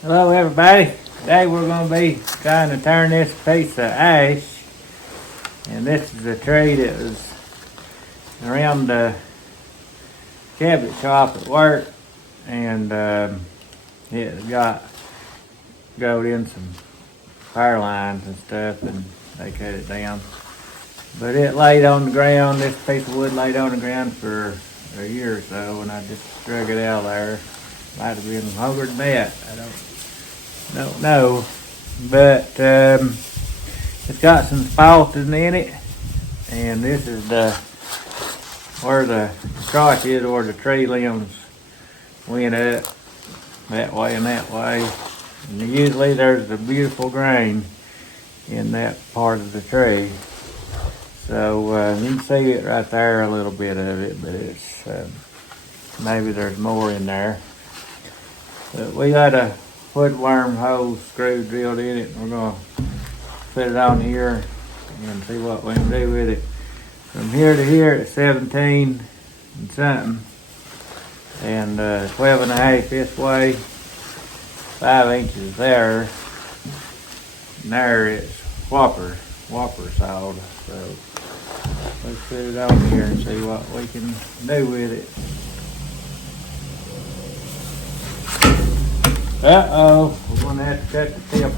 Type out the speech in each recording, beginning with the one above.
Hello everybody. Today we're going to be trying to turn this piece of ash, and this is a tree that was around the cabinet shop at work, and it got in some power lines and stuff, and they cut it down. But it laid on the ground. This piece of wood laid on the ground for a year or so, and I just drug it out of there. Might have been longer than that. I don't know, but it's got some spalting in it, and this is where the crotch is, where the tree limbs went up that way and that way. And usually there's a beautiful grain in that part of the tree, so you can see it right there, a little bit of it, but it's maybe there's more in there. But we got a woodworm hose screw drilled in it, and we're going to put it on here and see what we can do with it. From here to here it's 17 and something, and 12 and a half this way, 5 inches there, and there it's whopper sawed. So let's put it on here and see what we can do with it. Uh-oh, we're going to have to cut the tip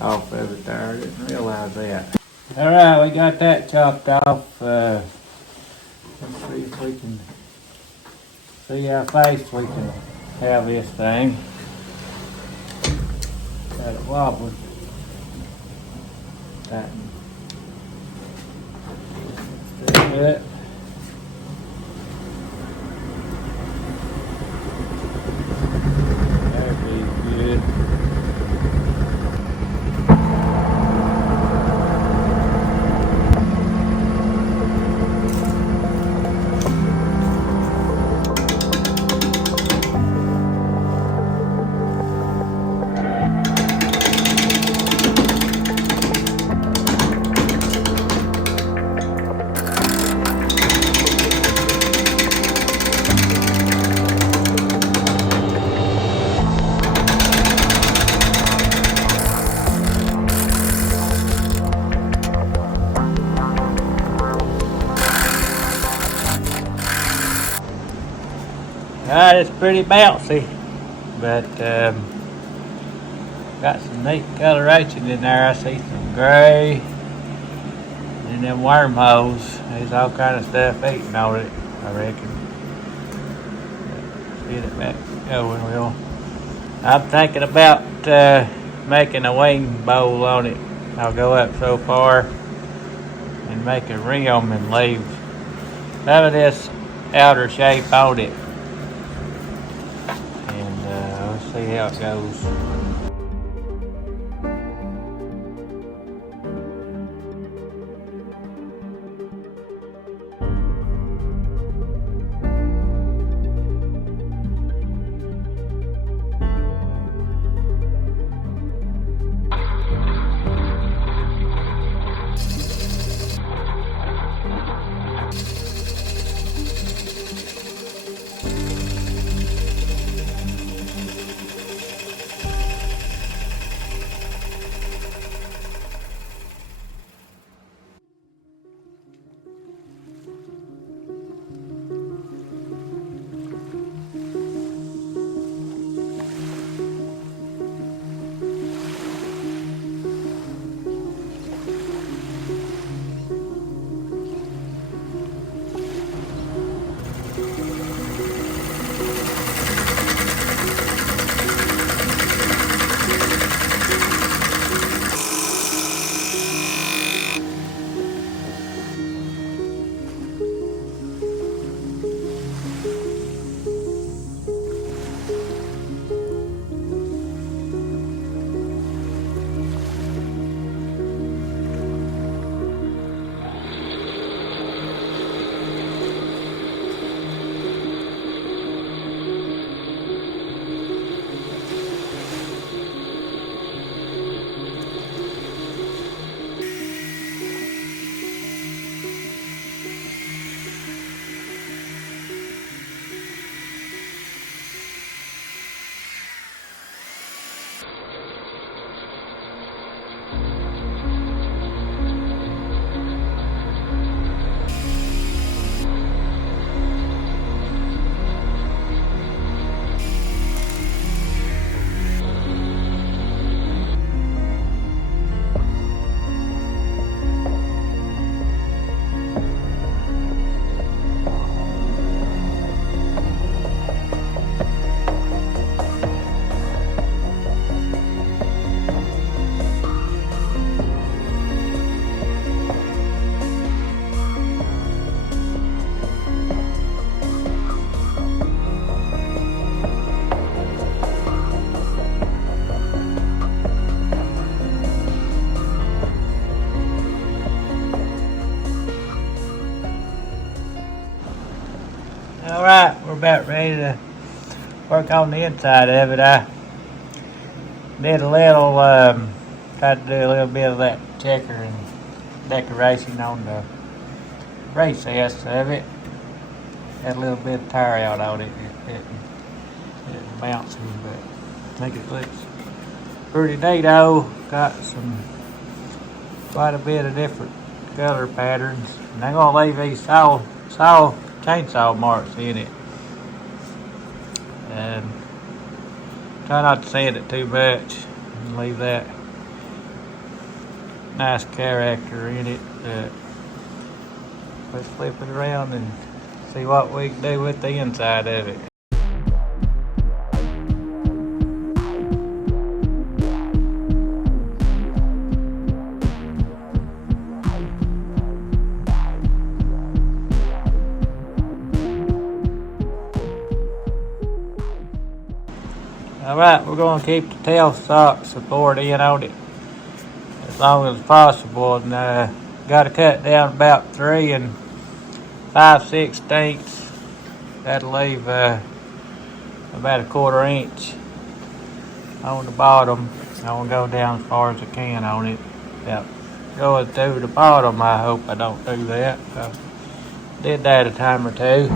off of it there. I didn't realize that. Alright, we got that chopped off. Let's see if we can see how fast we can have this thing. Got it wobbling. Tighten. Let's do it. Good. It's pretty bouncy, but got some neat coloration in there. I see some gray and them wormholes. There's all kind of stuff eating on it, I reckon. Get it back going, Will. I'm thinking about making a wing bowl on it. I'll go up so far and make a rim and leave some of this outer shape on it. See how it goes. Alright, we're about ready to work on the inside of it. I did a little, tried to do a little bit of that checker and decoration on the recess of it. Had a little bit of tire out on it. It's bouncing, but I think it looks pretty neato. Got quite a bit of different color patterns. And I'm gonna leave these chainsaw marks in it. And try not to sand it too much and leave that nice character in it. Let's flip it around and see what we can do with the inside of it. Alright, we're going to keep the tail sock support in on it as long as possible, and got to cut down about 3 5/16. That'll leave about a 1/4 inch on the bottom. I want to go down as far as I can on it. Going through the bottom, I hope I don't do that. I did that a time or two.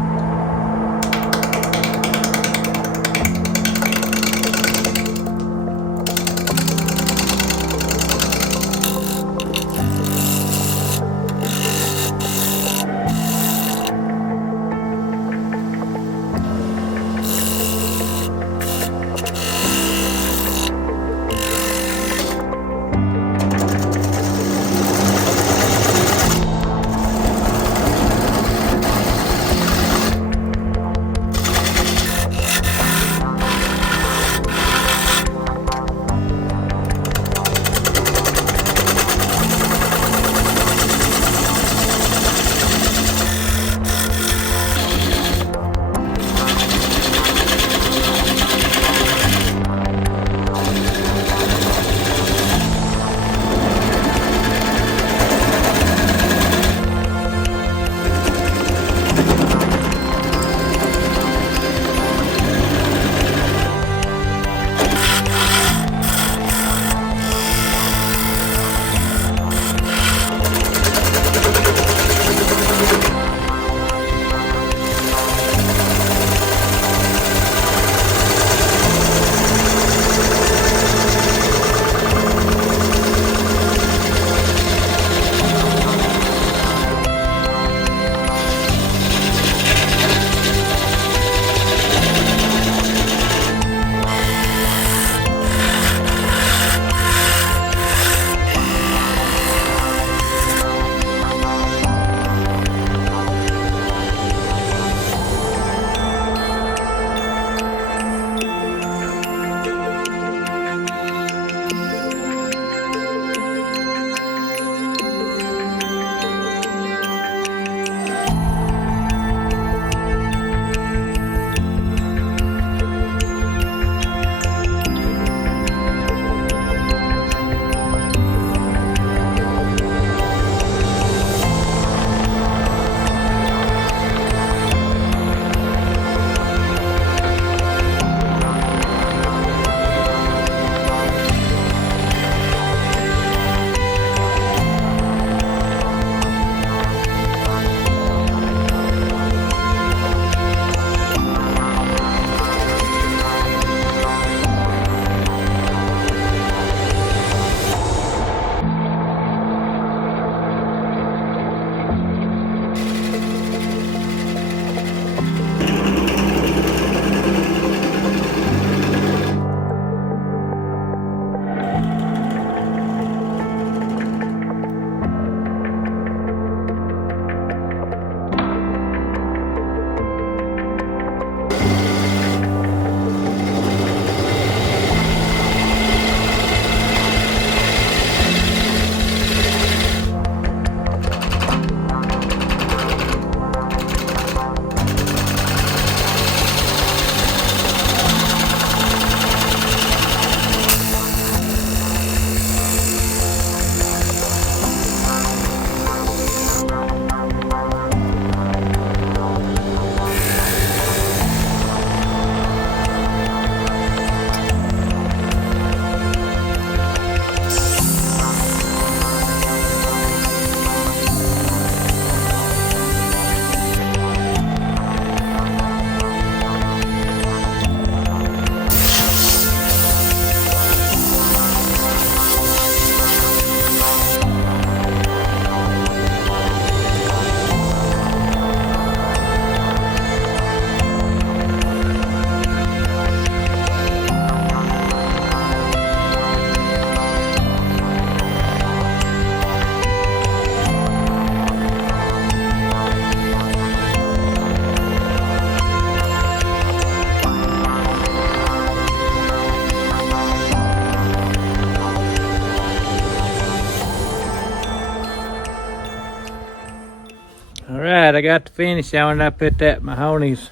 I got the finish on it. I put that Mahoney's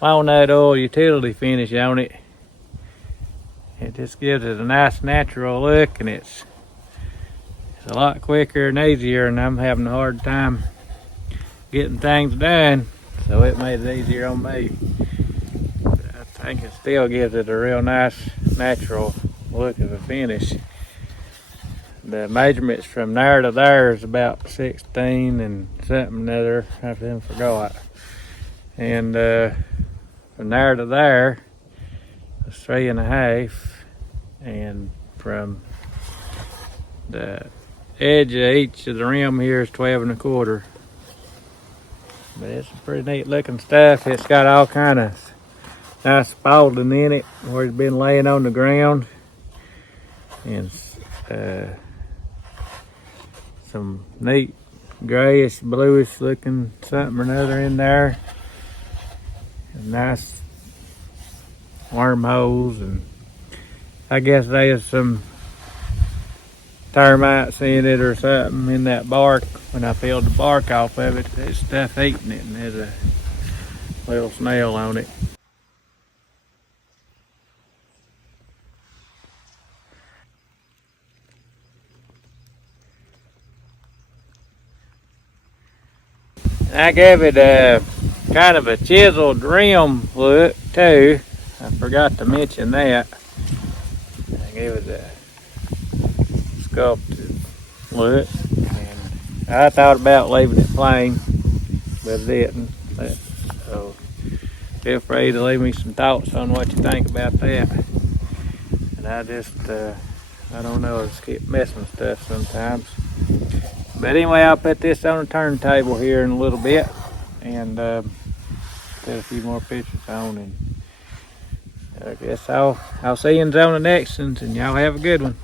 walnut oil utility finish on it. It just gives it a nice natural look, and it's a lot quicker and easier, and I'm having a hard time getting things done, so it made it easier on me. But I think it still gives it a real nice natural look of a finish. The measurements from there to there is about 16 and something other. I then forgot. And from there to there is 3.5, and from the edge of each of the rim here is 12.25. But it's pretty neat looking stuff. It's got all kind of nice spalting in it where it's been laying on the ground, and some neat grayish bluish looking something or another in there, and nice wormholes, and I guess there's some termites in it or something in that bark. When I peeled the bark off of it, there's stuff eating it, and there's a little snail on it. I gave it a kind of a chiseled rim look too. I forgot to mention that. I gave it a sculpted look, and I thought about leaving it plain, but I didn't. So feel free to leave me some thoughts on what you think about that. And I just, I don't know, I just keep messing with stuff sometimes. But anyway, I'll put this on a turntable here in a little bit, and put a few more pictures on, and I guess I'll see you on the next one, and y'all have a good one.